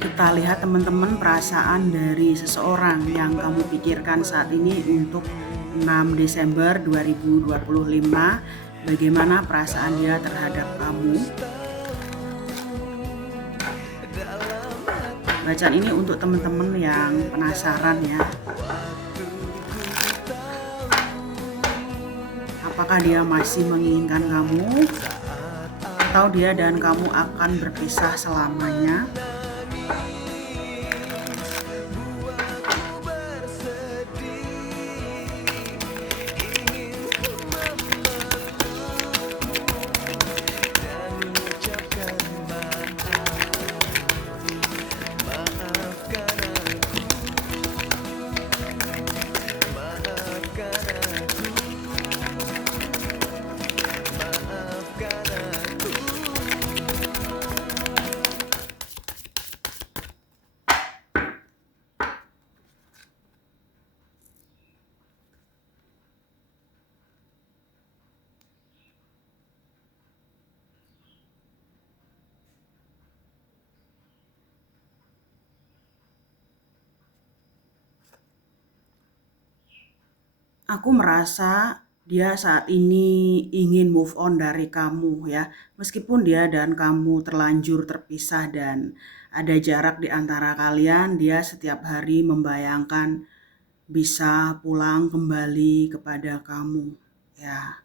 Kita lihat teman-teman perasaan dari seseorang yang kamu pikirkan saat ini untuk 6 Desember 2025. Bagaimana perasaan dia terhadap kamu? Bacaan ini untuk teman-teman yang penasaran ya. Apakah dia masih menginginkan kamu atau dia dan kamu akan berpisah selamanya? Aku merasa dia saat ini ingin move on dari kamu ya. Meskipun dia dan kamu terlanjur terpisah dan ada jarak di antara kalian, dia setiap hari membayangkan bisa pulang kembali kepada kamu. Ya,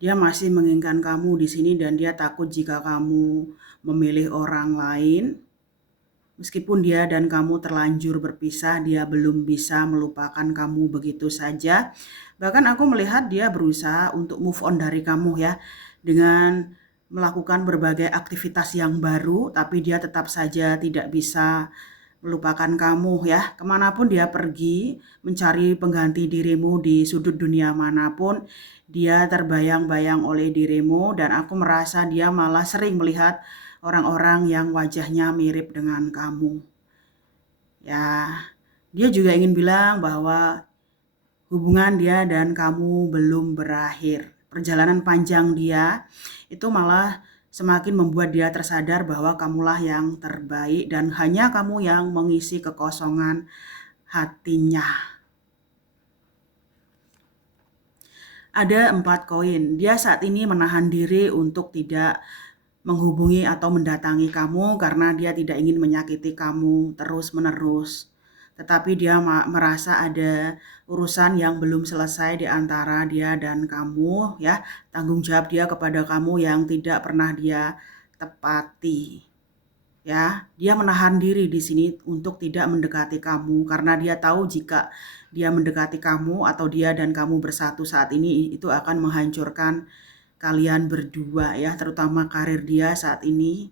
dia masih menginginkan kamu di sini dan dia takut jika kamu memilih orang lain. Meskipun dia dan kamu terlanjur berpisah, dia belum bisa melupakan kamu begitu saja. Bahkan aku melihat dia berusaha untuk move on dari kamu ya, dengan melakukan berbagai aktivitas yang baru, tapi dia tetap saja tidak bisa melupakan kamu ya. Kemanapun dia pergi, mencari pengganti dirimu di sudut dunia manapun, dia terbayang-bayang oleh dirimu dan aku merasa dia malah sering melihat orang-orang yang wajahnya mirip dengan kamu. Ya, dia juga ingin bilang bahwa hubungan dia dan kamu belum berakhir. Perjalanan panjang dia itu malah semakin membuat dia tersadar bahwa kamulah yang terbaik dan hanya kamu yang mengisi kekosongan hatinya. Ada 4 koin. Dia saat ini menahan diri untuk tidak menghubungi atau mendatangi kamu karena dia tidak ingin menyakiti kamu terus-menerus. Tetapi dia merasa ada urusan yang belum selesai di antara dia dan kamu ya, tanggung jawab dia kepada kamu yang tidak pernah dia tepati. Ya, dia menahan diri di sini untuk tidak mendekati kamu karena dia tahu jika dia mendekati kamu atau dia dan kamu bersatu saat ini itu akan menghancurkan kalian berdua ya, terutama karir dia saat ini.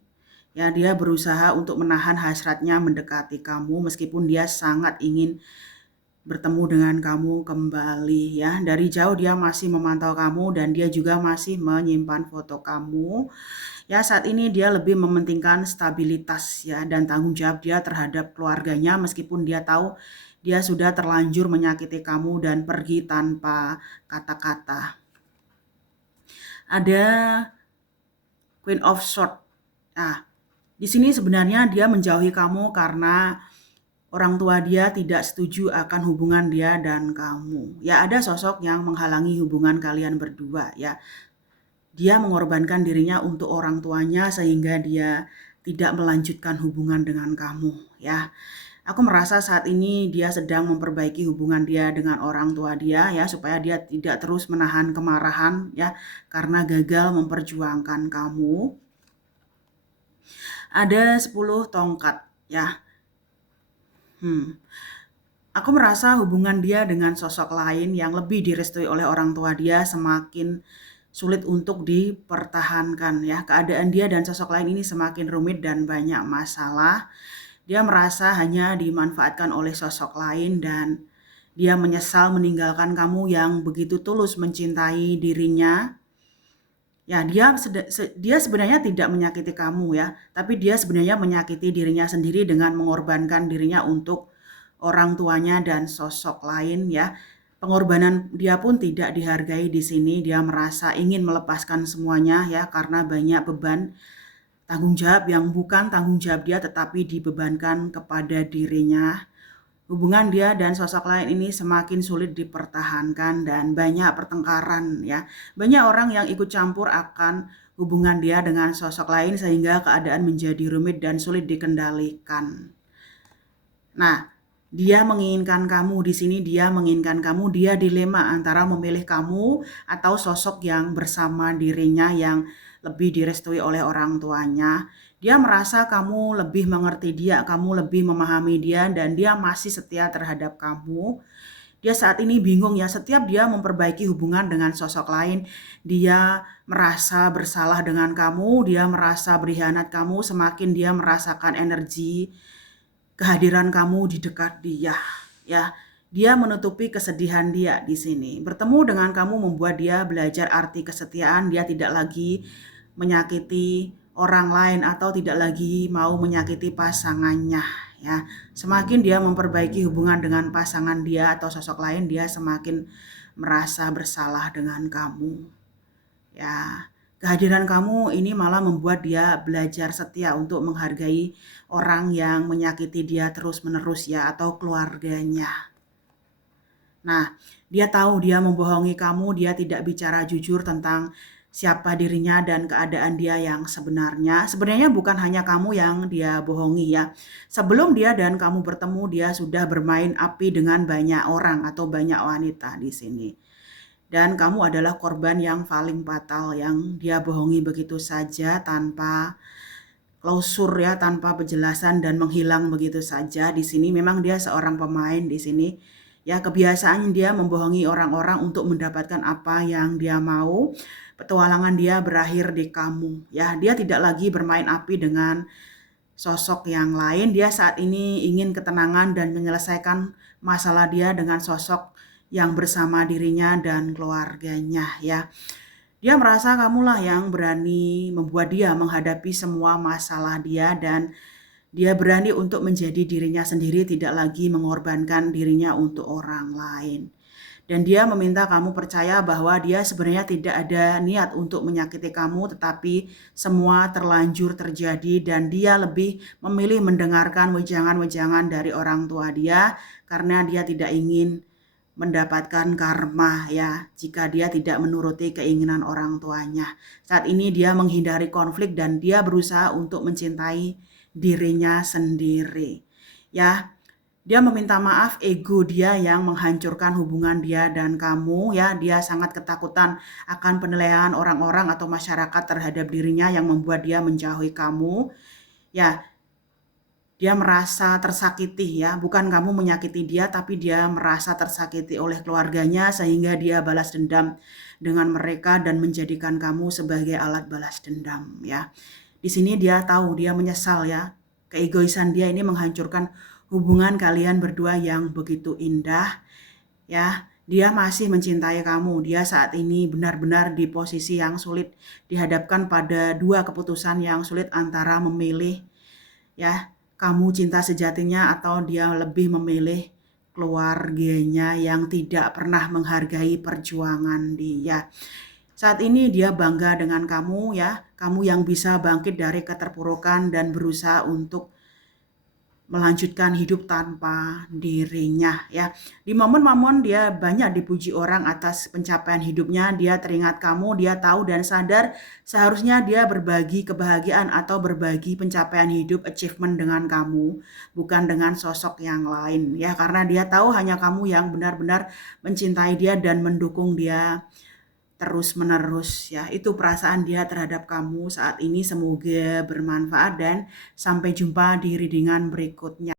Ya, dia berusaha untuk menahan hasratnya mendekati kamu meskipun dia sangat ingin bertemu dengan kamu kembali ya. Dari jauh dia masih memantau kamu dan dia juga masih menyimpan foto kamu. Ya, saat ini dia lebih mementingkan stabilitas ya dan tanggung jawab dia terhadap keluarganya meskipun dia tahu dia sudah terlanjur menyakiti kamu dan pergi tanpa kata-kata. Ada Queen of Swords. Nah, di sini sebenarnya dia menjauhi kamu karena orang tua dia tidak setuju akan hubungan dia dan kamu. Ya, ada sosok yang menghalangi hubungan kalian berdua ya. Dia mengorbankan dirinya untuk orang tuanya sehingga dia tidak melanjutkan hubungan dengan kamu ya. Aku merasa saat ini dia sedang memperbaiki hubungan dia dengan orang tua dia ya supaya dia tidak terus menahan kemarahan ya karena gagal memperjuangkan kamu. Ada 10 tongkat ya. Aku merasa hubungan dia dengan sosok lain yang lebih direstui oleh orang tua dia semakin sulit untuk dipertahankan ya. Keadaan dia dan sosok lain ini semakin rumit dan banyak masalah. Dia merasa hanya dimanfaatkan oleh sosok lain dan dia menyesal meninggalkan kamu yang begitu tulus mencintai dirinya. Ya, dia sebenarnya tidak menyakiti kamu ya, tapi dia sebenarnya menyakiti dirinya sendiri dengan mengorbankan dirinya untuk orang tuanya dan sosok lain ya. Pengorbanan dia pun tidak dihargai di sini. Dia merasa ingin melepaskan semuanya ya karena banyak beban. tanggung jawab yang bukan tanggung jawab dia tetapi dibebankan kepada dirinya. Hubungan dia dan sosok lain ini semakin sulit dipertahankan dan banyak pertengkaran ya. Banyak orang yang ikut campur akan hubungan dia dengan sosok lain sehingga keadaan menjadi rumit dan sulit dikendalikan. Nah, dia menginginkan kamu di sini, dia menginginkan kamu, dia dilema antara memilih kamu atau sosok yang bersama dirinya yang lebih direstui oleh orang tuanya. Dia merasa kamu lebih mengerti dia, kamu lebih memahami dia, dan dia masih setia terhadap kamu. Dia saat ini bingung ya, setiap dia memperbaiki hubungan dengan sosok lain, dia merasa bersalah dengan kamu, dia merasa berkhianat kamu, semakin dia merasakan energi kehadiran kamu di dekat dia, ya. Dia menutupi kesedihan dia di sini. Bertemu dengan kamu membuat dia belajar arti kesetiaan, dia tidak lagi menyakiti orang lain atau tidak lagi mau menyakiti pasangannya, ya. Semakin dia memperbaiki hubungan dengan pasangan dia atau sosok lain, dia semakin merasa bersalah dengan kamu. Ya, kehadiran kamu ini malah membuat dia belajar setia untuk menghargai orang yang menyakiti dia terus-menerus ya, atau keluarganya. Nah, dia tahu dia membohongi kamu, dia tidak bicara jujur tentang siapa dirinya dan keadaan dia yang sebenarnya. Sebenarnya bukan hanya kamu yang dia bohongi ya. Sebelum dia dan kamu bertemu, dia sudah bermain api dengan banyak orang atau banyak wanita di sini. Dan kamu adalah korban yang paling fatal yang dia bohongi begitu saja tanpa klausur ya, tanpa penjelasan dan menghilang begitu saja. Di sini memang dia seorang pemain di sini. Ya, kebiasaannya dia membohongi orang-orang untuk mendapatkan apa yang dia mau. Petualangan dia berakhir di kamu. Ya, dia tidak lagi bermain api dengan sosok yang lain. Dia saat ini ingin ketenangan dan menyelesaikan masalah dia dengan sosok yang bersama dirinya dan keluarganya ya. Dia merasa kamulah yang berani membuat dia menghadapi semua masalah dia dan dia berani untuk menjadi dirinya sendiri, tidak lagi mengorbankan dirinya untuk orang lain. Dan dia meminta kamu percaya bahwa dia sebenarnya tidak ada niat untuk menyakiti kamu, tetapi semua terlanjur terjadi dan dia lebih memilih mendengarkan wejangan-wejangan dari orang tua dia karena dia tidak ingin mendapatkan karma ya jika dia tidak menuruti keinginan orang tuanya. Saat ini dia menghindari konflik dan dia berusaha untuk mencintai dirinya sendiri. Ya, dia meminta maaf ego dia yang menghancurkan hubungan dia dan kamu ya. Dia sangat ketakutan akan penilaian orang-orang atau masyarakat terhadap dirinya yang membuat dia menjauhi kamu. Ya, dia merasa tersakiti ya, bukan kamu menyakiti dia tapi dia merasa tersakiti oleh keluarganya sehingga dia balas dendam dengan mereka dan menjadikan kamu sebagai alat balas dendam ya. Di sini dia tahu, dia menyesal ya. Keegoisan dia ini menghancurkan hubungan kalian berdua yang begitu indah ya. Dia masih mencintai kamu. Dia saat ini benar-benar di posisi yang sulit, dihadapkan pada dua keputusan yang sulit antara memilih ya, kamu cinta sejatinya atau dia lebih memilih keluarganya yang tidak pernah menghargai perjuangan dia. Saat ini dia bangga dengan kamu ya, kamu yang bisa bangkit dari keterpurukan dan berusaha untuk melanjutkan hidup tanpa dirinya ya. Di momen-momen dia banyak dipuji orang atas pencapaian hidupnya, dia teringat kamu, dia tahu dan sadar seharusnya dia berbagi kebahagiaan atau berbagi pencapaian hidup achievement dengan kamu, bukan dengan sosok yang lain ya, karena dia tahu hanya kamu yang benar-benar mencintai dia dan mendukung dia terus-menerus ya. Itu perasaan dia terhadap kamu saat ini, semoga bermanfaat dan sampai jumpa di readingan berikutnya.